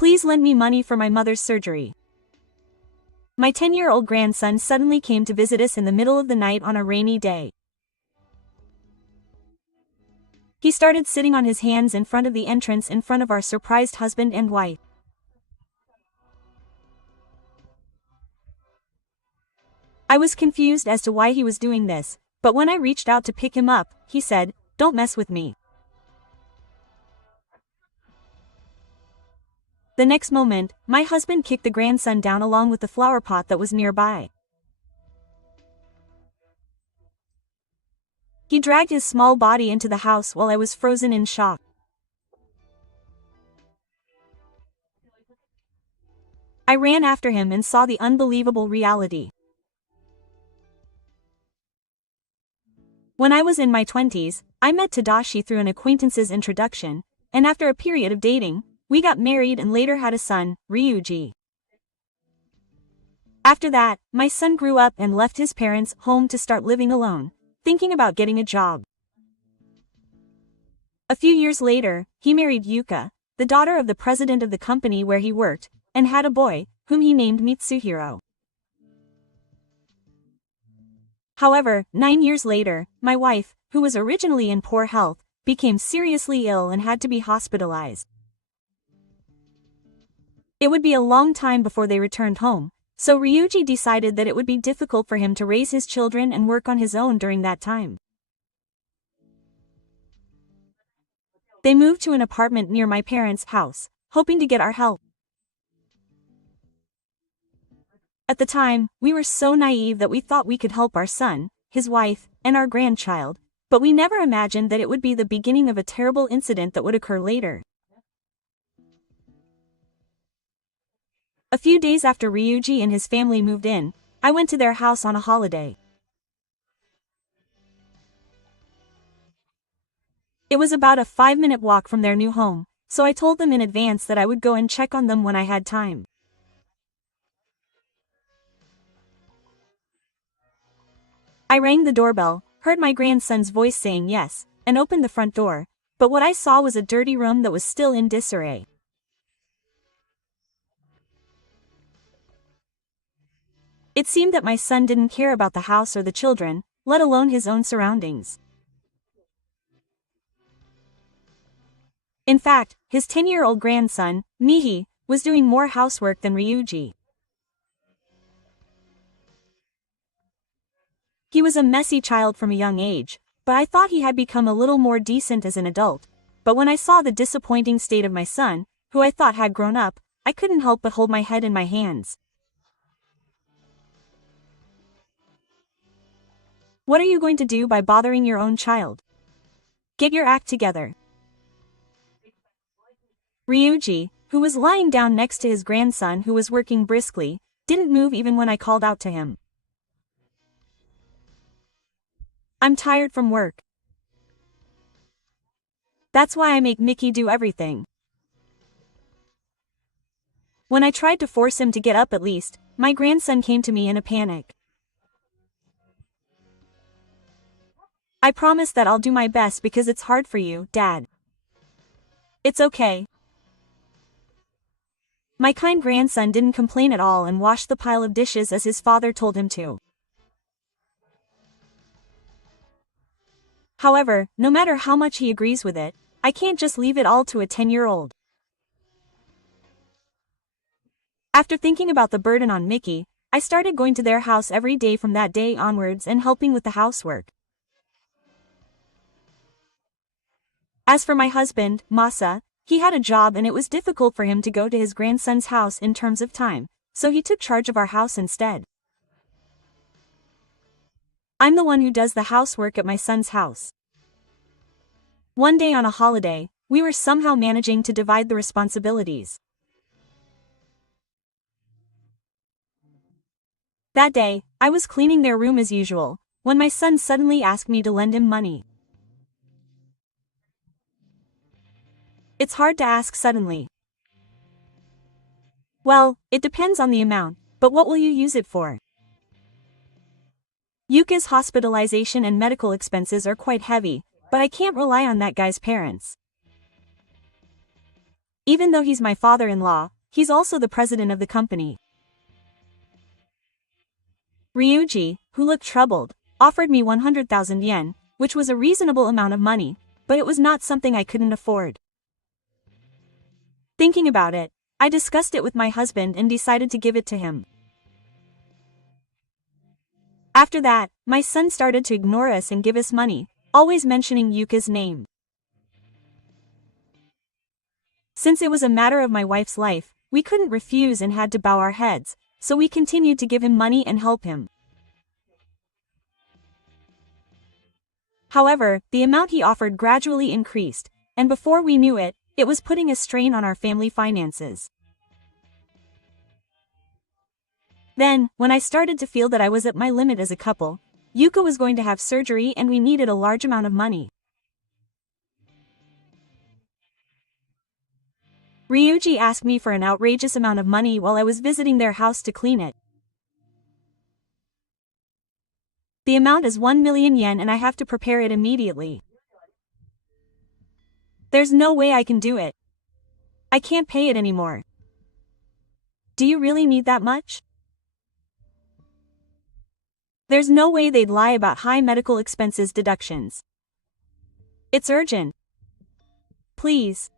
Please lend me money for my mother's surgery. My 10-year-old grandson suddenly came to visit us in the middle of the night on a rainy day. He started sitting on his hands in front of the entrance in front of our surprised husband and wife. I was confused as to why he was doing this, but when I reached out to pick him up, he said, "Don't mess with me." The next moment, my husband kicked the grandson down along with the flower pot that was nearby. He dragged his small body into the house while I was frozen in shock. I ran after him and saw the unbelievable reality. When I was in my 20s, I met Tadashi through an acquaintance's introduction, and after a period of dating, we got married and later had a son, Ryuji. After that, my son grew up and left his parents' home to start living alone, thinking about getting a job. A few years later, he married Yuka, the daughter of the president of the company where he worked, and had a boy, whom he named Mitsuhiro. However, 9 years later, my wife, who was originally in poor health, became seriously ill and had to be hospitalized. It would be a long time before they returned home, so Ryuji decided that it would be difficult for him to raise his children and work on his own during that time. They moved to an apartment near my parents' house, hoping to get our help. At the time, we were so naive that we thought we could help our son, his wife, and our grandchild, but we never imagined that it would be the beginning of a terrible incident that would occur later. A few days after Ryuji and his family moved in, I went to their house on a holiday. It was about a 5-minute walk from their new home, so I told them in advance that I would go and check on them when I had time. I rang the doorbell, heard my grandson's voice saying yes, and opened the front door, but what I saw was a dirty room that was still in disarray. It seemed that my son didn't care about the house or the children, let alone his own surroundings. In fact, his 10-year-old grandson, Mihi, was doing more housework than Ryuji. He was a messy child from a young age, but I thought he had become a little more decent as an adult. But when I saw the disappointing state of my son, who I thought had grown up, I couldn't help but hold my head in my hands. What are you going to do by bothering your own child? Get your act together. Ryuji, who was lying down next to his grandson who was working briskly, didn't move even when I called out to him. I'm tired from work. That's why I make Mickey do everything. When I tried to force him to get up at least, my grandson came to me in a panic. I promise that I'll do my best because it's hard for you, Dad. It's okay. My kind grandson didn't complain at all and washed the pile of dishes as his father told him to. However, no matter how much he agrees with it, I can't just leave it all to a 10-year-old. After thinking about the burden on Mickey, I started going to their house every day from that day onwards and helping with the housework. As for my husband, Masa, he had a job and it was difficult for him to go to his grandson's house in terms of time, so he took charge of our house instead. I'm the one who does the housework at my son's house. One day on a holiday, we were somehow managing to divide the responsibilities. That day, I was cleaning their room as usual, when my son suddenly asked me to lend him money. It's hard to ask suddenly. Well, it depends on the amount, but what will you use it for? Yuka's hospitalization and medical expenses are quite heavy, but I can't rely on that guy's parents. Even though he's my father-in-law, he's also the president of the company. Ryuji, who looked troubled, offered me 100,000 yen, which was a reasonable amount of money, but it was not something I couldn't afford. Thinking about it, I discussed it with my husband and decided to give it to him. After that, my son started to ignore us and give us money, always mentioning Yuka's name. Since it was a matter of my wife's life, we couldn't refuse and had to bow our heads, so we continued to give him money and help him. However, the amount he offered gradually increased, and before we knew it, it was putting a strain on our family finances. Then, when I started to feel that I was at my limit as a couple, Yuka was going to have surgery and we needed a large amount of money. Ryuji asked me for an outrageous amount of money while I was visiting their house to clean it. The amount is 1 million yen and I have to prepare it immediately. There's no way I can do it. I can't pay it anymore. Do you really need that much? There's no way they'd lie about high medical expenses deductions. It's urgent. Please.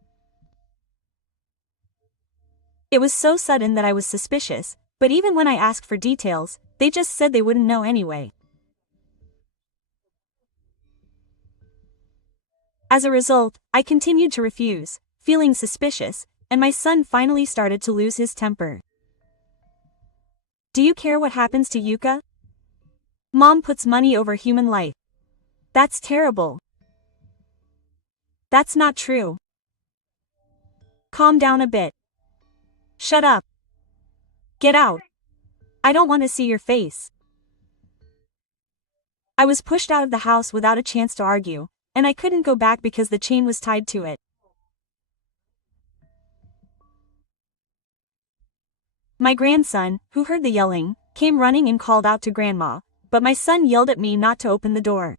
It was so sudden that I was suspicious, but even when I asked for details, they just said they wouldn't know anyway. As a result, I continued to refuse, feeling suspicious, and my son finally started to lose his temper. Do you care what happens to Yuka? Mom puts money over human life. That's terrible. That's not true. Calm down a bit. Shut up. Get out. I don't want to see your face. I was pushed out of the house without a chance to argue, and I couldn't go back because the chain was tied to it. My grandson, who heard the yelling, came running and called out to Grandma, but my son yelled at me not to open the door.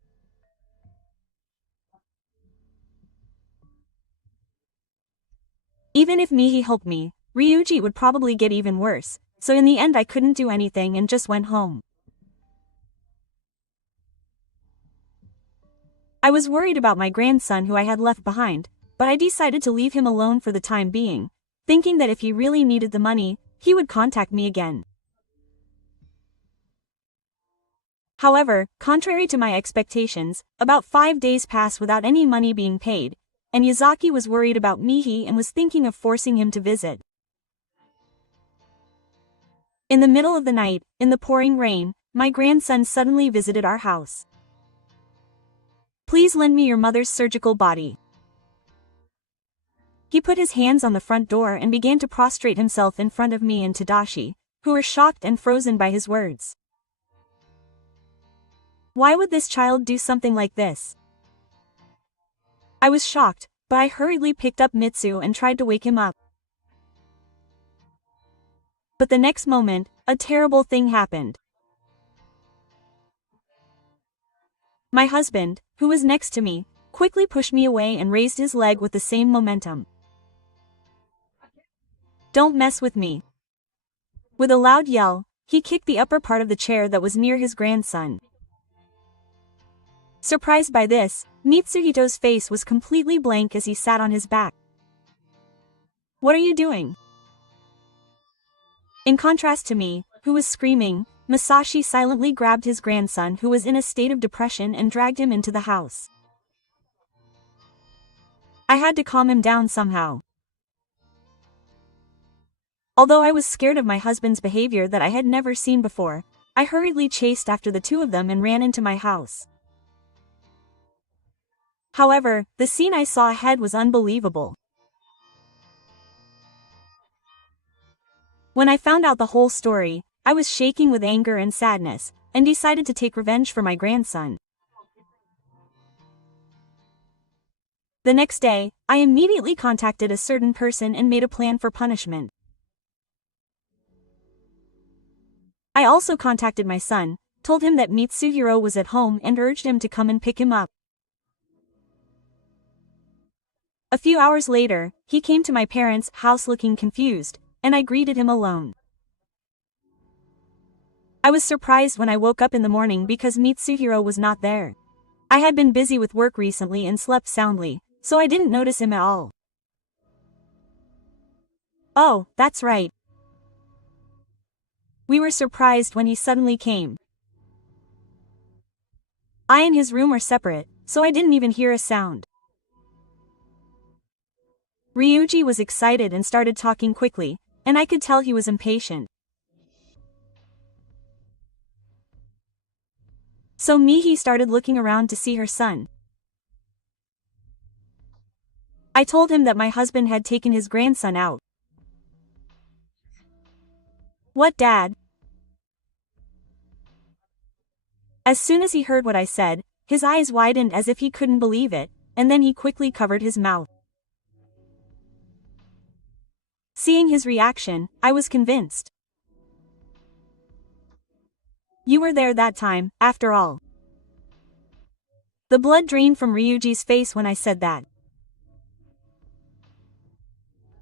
Even if Mihi helped me, Ryuji would probably get even worse, so in the end I couldn't do anything and just went home. I was worried about my grandson who I had left behind, but I decided to leave him alone for the time being, thinking that if he really needed the money, he would contact me again. However, contrary to my expectations, about 5 days passed without any money being paid, and Yazaki was worried about Mihi and was thinking of forcing him to visit. In the middle of the night, in the pouring rain, my grandson suddenly visited our house. Please lend me your mother's surgical body. He put his hands on the front door and began to prostrate himself in front of me and Tadashi, who were shocked and frozen by his words. Why would this child do something like this? I was shocked, but I hurriedly picked up Mitsu and tried to wake him up. But the next moment, a terrible thing happened. My husband, who was next to me, quickly pushed me away and raised his leg with the same momentum. Don't mess with me. With a loud yell, he kicked the upper part of the chair that was near his grandson. Surprised by this, Mitsuhito's face was completely blank as he sat on his back. What are you doing? In contrast to me, who was screaming, Masashi silently grabbed his grandson who was in a state of depression and dragged him into the house. I had to calm him down somehow. Although I was scared of my husband's behavior that I had never seen before, I hurriedly chased after the two of them and ran into my house. However, the scene I saw ahead was unbelievable. When I found out the whole story, I was shaking with anger and sadness, and decided to take revenge for my grandson. The next day, I immediately contacted a certain person and made a plan for punishment. I also contacted my son, told him that Mitsuhiro was at home and urged him to come and pick him up. A few hours later, he came to my parents' house looking confused, and I greeted him alone. I was surprised when I woke up in the morning because Mitsuhiro was not there. I had been busy with work recently and slept soundly, so I didn't notice him at all. Oh, that's right. We were surprised when he suddenly came. I and his room are separate, so I didn't even hear a sound. Ryuji was excited and started talking quickly, and I could tell he was impatient. So Mihi started looking around to see her son. I told him that my husband had taken his grandson out. What, Dad? As soon as he heard what I said, his eyes widened as if he couldn't believe it, and then he quickly covered his mouth. Seeing his reaction, I was convinced. You were there that time, after all. The blood drained from Ryuji's face when I said that.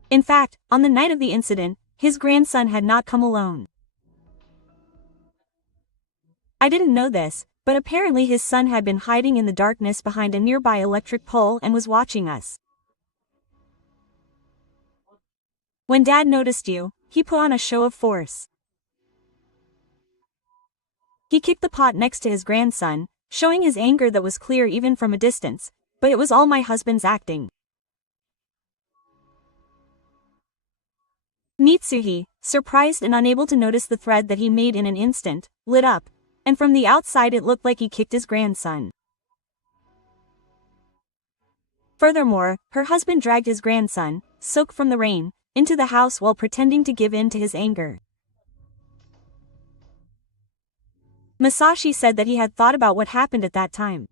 In fact, on the night of the incident, his grandson had not come alone. I didn't know this, but apparently his son had been hiding in the darkness behind a nearby electric pole and was watching us. When Dad noticed you, he put on a show of force. He kicked the pot next to his grandson, showing his anger that was clear even from a distance, but it was all my husband's acting. Mitsuhi, surprised and unable to notice the thread that he made in an instant, lit up, and from the outside it looked like he kicked his grandson. Furthermore, her husband dragged his grandson, soaked from the rain, into the house while pretending to give in to his anger. Masashi said that he had thought about what happened at that time.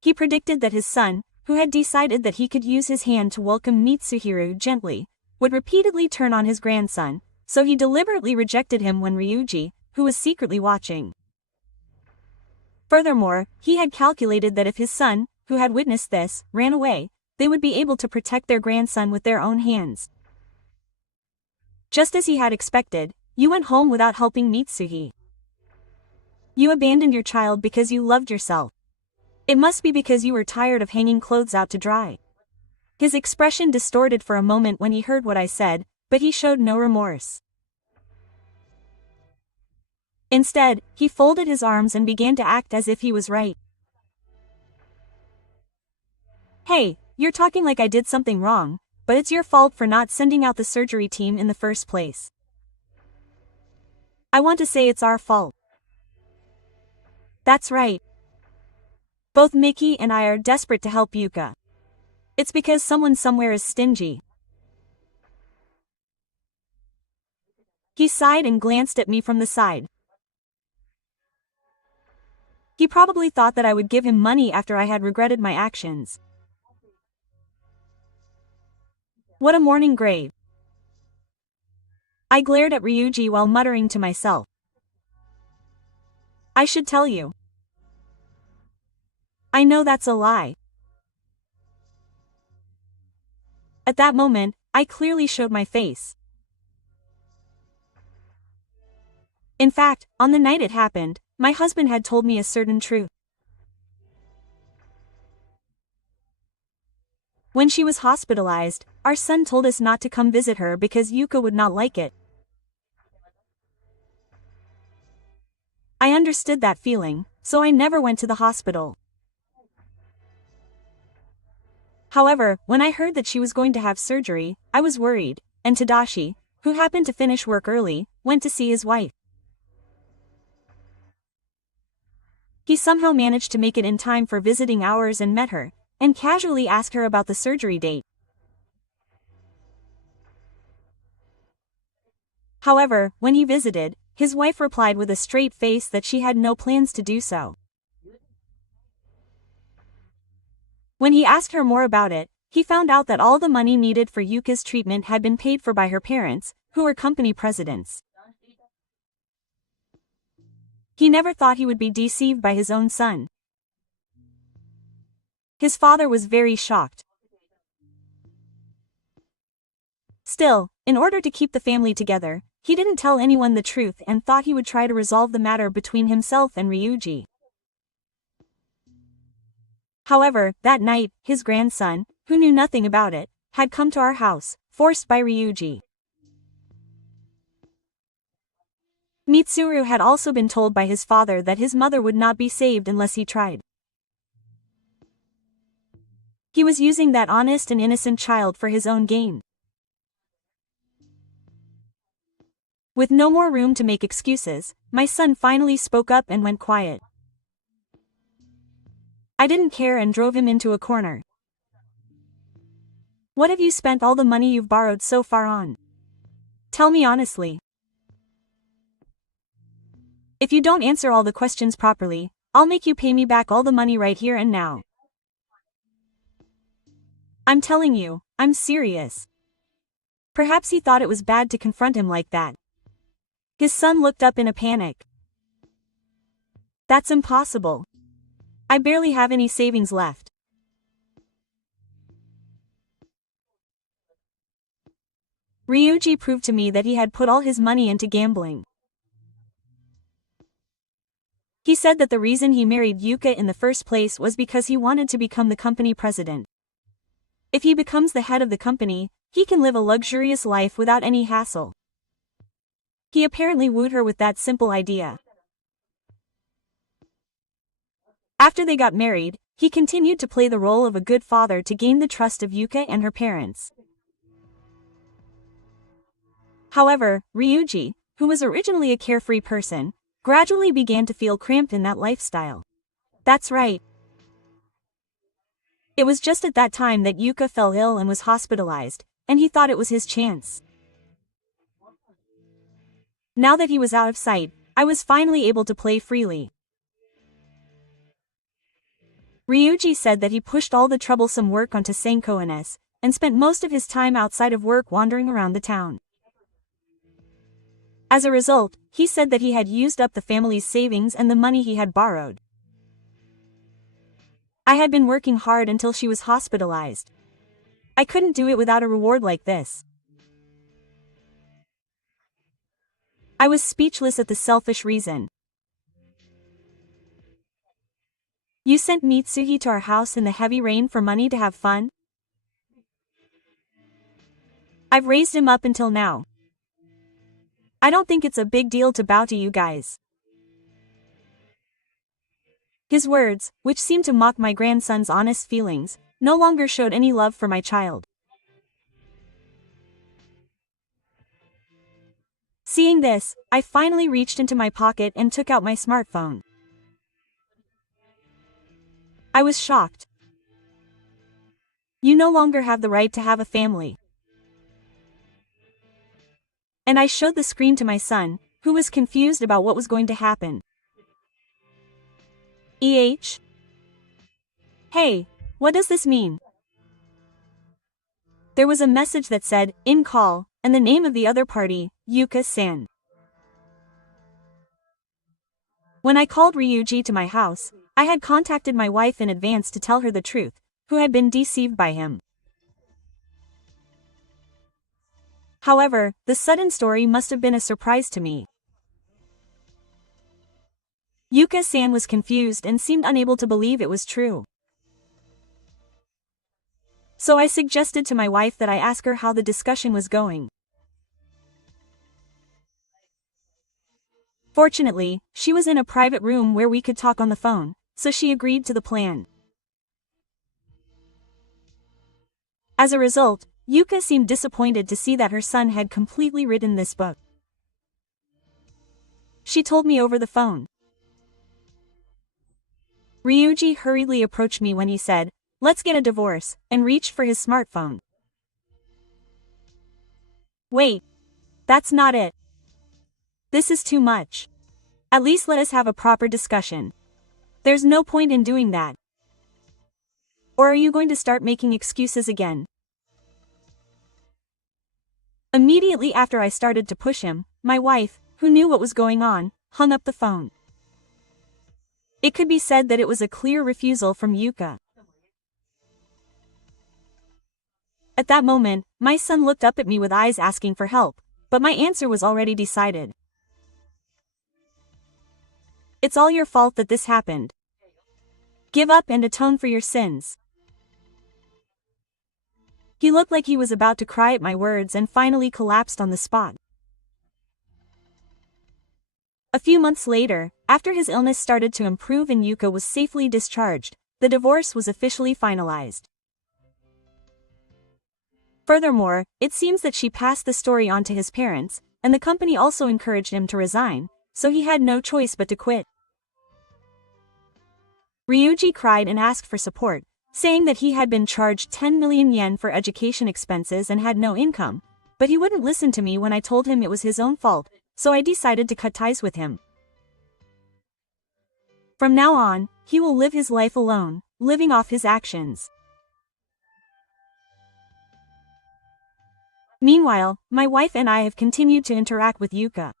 He predicted that his son, who had decided that he could use his hand to welcome Mitsuhiro gently, would repeatedly turn on his grandson, so he deliberately rejected him when Ryuji, who was secretly watching. Furthermore, he had calculated that if his son, who had witnessed this, ran away, they would be able to protect their grandson with their own hands. Just as he had expected, you went home without helping Mitsuhi. You abandoned your child because you loved yourself. It must be because you were tired of hanging clothes out to dry. His expression distorted for a moment when he heard what I said, but he showed no remorse. Instead, he folded his arms and began to act as if he was right. Hey, you're talking like I did something wrong, but it's your fault for not sending out the surgery team in the first place. I want to say it's our fault. That's right. Both Mickey and I are desperate to help Yuka. It's because someone somewhere is stingy. He sighed and glanced at me from the side. He probably thought that I would give him money after I had regretted my actions. What a morning grave. I glared at Ryuji while muttering to myself. I should tell you. I know that's a lie. At that moment, I clearly showed my face. In fact, on the night it happened, my husband had told me a certain truth. When she was hospitalized, our son told us not to come visit her because Yuka would not like it. I understood that feeling, so I never went to the hospital. However, when I heard that she was going to have surgery, I was worried, and Tadashi, who happened to finish work early, went to see his wife. He somehow managed to make it in time for visiting hours and met her, and casually asked her about the surgery date. However, when he visited, his wife replied with a straight face that she had no plans to do so. When he asked her more about it, he found out that all the money needed for Yuka's treatment had been paid for by her parents, who were company presidents. He never thought he would be deceived by his own son. His father was very shocked. Still, in order to keep the family together, he didn't tell anyone the truth and thought he would try to resolve the matter between himself and Ryuji. However, that night, his grandson, who knew nothing about it, had come to our house, forced by Ryuji. Mitsuru had also been told by his father that his mother would not be saved unless he tried. He was using that honest and innocent child for his own gain. With no more room to make excuses, my son finally spoke up and went quiet. I didn't care and drove him into a corner. What have you spent all the money you've borrowed so far on? Tell me honestly. If you don't answer all the questions properly, I'll make you pay me back all the money right here and now. I'm telling you, I'm serious. Perhaps he thought it was bad to confront him like that. His son looked up in a panic. That's impossible. I barely have any savings left. Ryuji proved to me that he had put all his money into gambling. He said that the reason he married Yuka in the first place was because he wanted to become the company president. If he becomes the head of the company, he can live a luxurious life without any hassle. He apparently wooed her with that simple idea. After they got married, he continued to play the role of a good father to gain the trust of Yuka and her parents. However, Ryuji, who was originally a carefree person, gradually began to feel cramped in that lifestyle. That's right. It was just at that time that Yuka fell ill and was hospitalized, and he thought it was his chance. Now that he was out of sight, I was finally able to play freely. Ryuji said that he pushed all the troublesome work onto Senko and spent most of his time outside of work wandering around the town. As a result, he said that he had used up the family's savings and the money he had borrowed. I had been working hard until she was hospitalized. I couldn't do it without a reward like this. I was speechless at the selfish reason. You sent Mitsuhi to our house in the heavy rain for money to have fun? I've raised him up until now. I don't think it's a big deal to bow to you guys. His words, which seemed to mock my grandson's honest feelings, no longer showed any love for my child. Seeing this, I finally reached into my pocket and took out my smartphone. I was shocked. You no longer have the right to have a family. And I showed the screen to my son, who was confused about what was going to happen. Hey, what does this mean? There was a message that said, in call, and the name of the other party, Yuka-san. When I called Ryuji to my house, I had contacted my wife in advance to tell her the truth, who had been deceived by him. However, the sudden story must have been a surprise to me. Yuka-san was confused and seemed unable to believe it was true. So I suggested to my wife that I ask her how the discussion was going. Fortunately, she was in a private room where we could talk on the phone, so she agreed to the plan. As a result, Yuka seemed disappointed to see that her son had completely written this book. She told me over the phone. Ryuji hurriedly approached me when he said, "Let's get a divorce," and reached for his smartphone. Wait. That's not it. This is too much. At least let us have a proper discussion. There's no point in doing that. Or are you going to start making excuses again? Immediately after I started to push him, my wife, who knew what was going on, hung up the phone. It could be said that it was a clear refusal from Yuka. At that moment, my son looked up at me with eyes asking for help, but my answer was already decided. It's all your fault that this happened. Give up and atone for your sins. He looked like he was about to cry at my words and finally collapsed on the spot. A few months later, after his illness started to improve and Yuka was safely discharged, the divorce was officially finalized. Furthermore, it seems that she passed the story on to his parents, and the company also encouraged him to resign, so he had no choice but to quit. Ryuji cried and asked for support, saying that he had been charged 10 million yen for education expenses and had no income, but he wouldn't listen to me when I told him it was his own fault, so I decided to cut ties with him. From now on, he will live his life alone, living off his actions. Meanwhile, my wife and I have continued to interact with Yuka.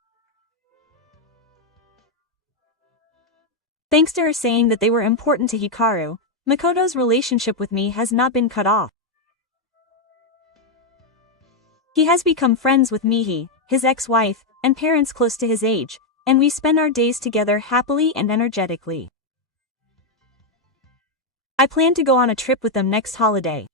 Thanks to her saying that they were important to Hikaru, Makoto's relationship with me has not been cut off. He has become friends with Mihi, his ex-wife, and parents close to his age, and we spend our days together happily and energetically. I plan to go on a trip with them next holiday.